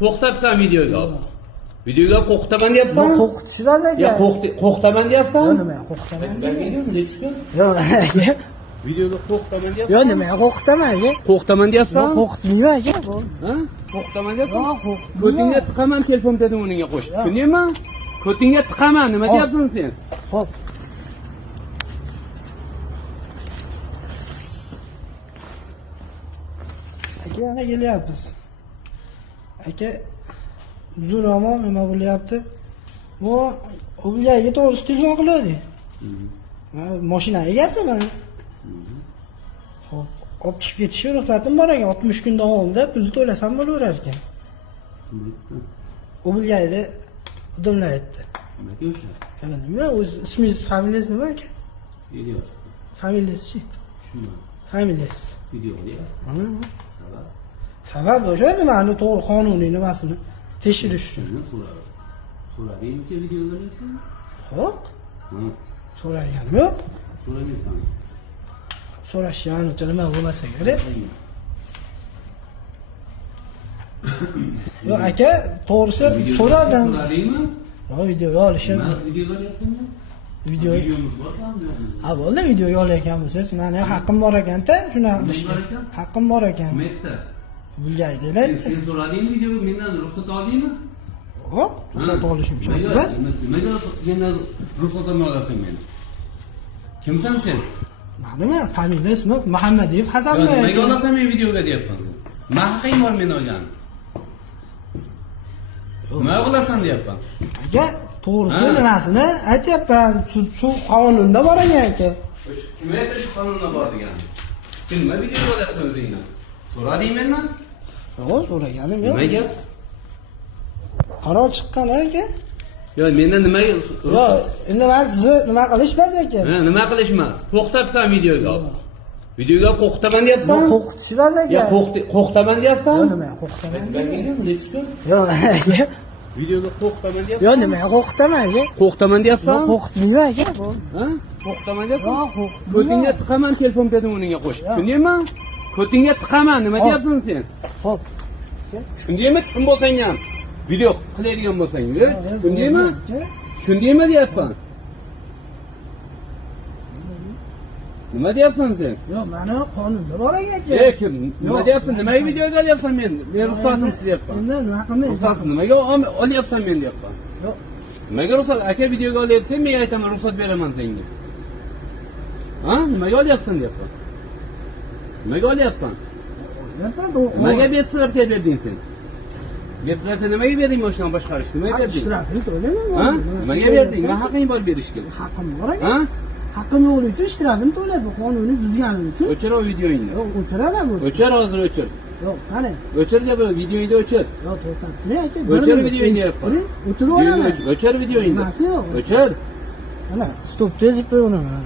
To'xtabsan videoga. Videoga qo'rqitaman deyapsan? Yo'q, qo'rqitishmas aka. Ya qo'rqitaman deyapsan? Yo'q, nima qo'rqitaman? Ben videomda tushgan. Yo'q, aka. Videoga qo'rqitaman deyapsan? Yo'q, nima qo'rqitaman aka? Qo'rqitaman deyapsan? Yo'q, qo'rqitmayman aka. Ha? Qo'rqitaman deyapsan? Yo'q, qo'rqitmayman. Ko'tingga tiqaman telefon dedim uningga qo'shib. Tushundingmi? Ko'tingga tiqaman, nima deyapsan sen? Xo'p. Aka, yana kelyapmiz. Aka, uzunroq nima bo'lyapti? Bu o'g'liga to'g'risi telefon qiladi. Mashina egasiman. Xo'p, olib chiqib ketish ruxsatim bor ekan, 60 kun davomida pul to'lasam bo'laverar ekan. O'g'liga odamlar aytdi. Nimaga o'sha? Nima o'z ismingiz, familiyangiz nima aka? Video. Familiyangiz-chi? Shunmi? Familiyangiz. Video olyapti. Sabab? Sabab o'sha nimani to'g'ri qonuniy nimasini tekshirish uchun. So'radingmi videoga? Yo'q. So'raganim yo'q. So'ramaysan. So'rashganicha nima bo'lmasa kerak. Yo'q aka, to'g'risi so'radim. So'radingmi? Yo'q, videoga olishim. Videoga olyapsanmi? Video. Videomiz bormi? Ha, bo'ldi, videoga olayotgan bo'lsangiz, meni haqqim bor ekan-da, shunaqa qilishga. Haqqim bor ekan. Metda. Bilgaydilar. Sen so'radingmi videoga? Mendan ruxsat oldingmi? Yo'q, ruxsat olishim shart emas. Nimaga mendan ruxsat olmasan men? Kimsan sen? Nima? Familiya ismi Muhammadiyev Hasanbek. Nimaga olasan men videoga deyapman sen? Nima haqqing bor men olgan? Nima qilasan deyapman? Aka, to'g'risi nimasini aytyapman. Shu qonunda bor ekan aka. Kim aytdi shu qonunda bor degan? Sen nima video olyapsan o'zingdan? So'rading mendan? Yo'q, so'raganim yo'q. Nimaga? Qaror chiqqan aka. Yo'q, mendan nimaga? Yo'q, endi men sizni nima qilishmas ekan. Ha, nima qilishmas? Qo'rqitabsan videoga. Videoga qo'rqitaman deyapsan? Yo'q, qo'rqitishmas aka. Ya qo'rqitaman deyapsan? Yo'q, nima qo'rqitaman? Ben videomda tushgan. Yo'q, aka. Videoga qo'rqitaman deyapsan? Yo'q, nima qo'rqitaman aka? Qo'rqitaman deyapsan? Yo'q, qo'rqitmayman aka. Ha? Qo'rqitaman deyapsan? Yo'q, qo'rqitmayman. Ko'tingga tiqaman telefon dedim uningga qo'shib. Tushundingmi? Ko'tingga tiqaman, nima deyapsan sen? Xo'p. Tushundingmi? Kim bo'lsang ham video qiladigan bo'lsang, tushundingmi? Tushundingmi deyapman? Nima deyapsan sen? Yo'q, meni qonunda bor ekan. Kim? Nima deyapsan? Nimaga videoga olyapsan men? Men ruxsatimsiz deyapman. Endi nima qilmayman? Ruxsatsiz nimaga olyapsan men deyapman? Yo'q. Nimaga ruxsat? Aka videoga olyapsan, men aytaman ruxsat beraman senga. Ha? Nimaga olyapsan deyapman? Nimaga olyapsan? Nimaga bespravka berding sen? Bespravka nimaga berding mashina boshqarishni? Nimaga berding? Ha? Nimaga berding? Va haqqing bor berishga. Haqqim bor ekan. Ha? Haqqim yo'q uchun ishtirokini to'lab, qonunni buzganim uchun. O'chir o videoingni. Yo'q, o'chiraman bu. O'chir hozir o'chir. Yo'q, qani. O'chir deb videoingni o'chir. Yo'q, to'xtat. Ne aka? O'chir videoingni deyapman. O'chirib olaman. O'chir videoingni. Nimasi yo'q? O'chir. Mana, stop tezib qo'yaman.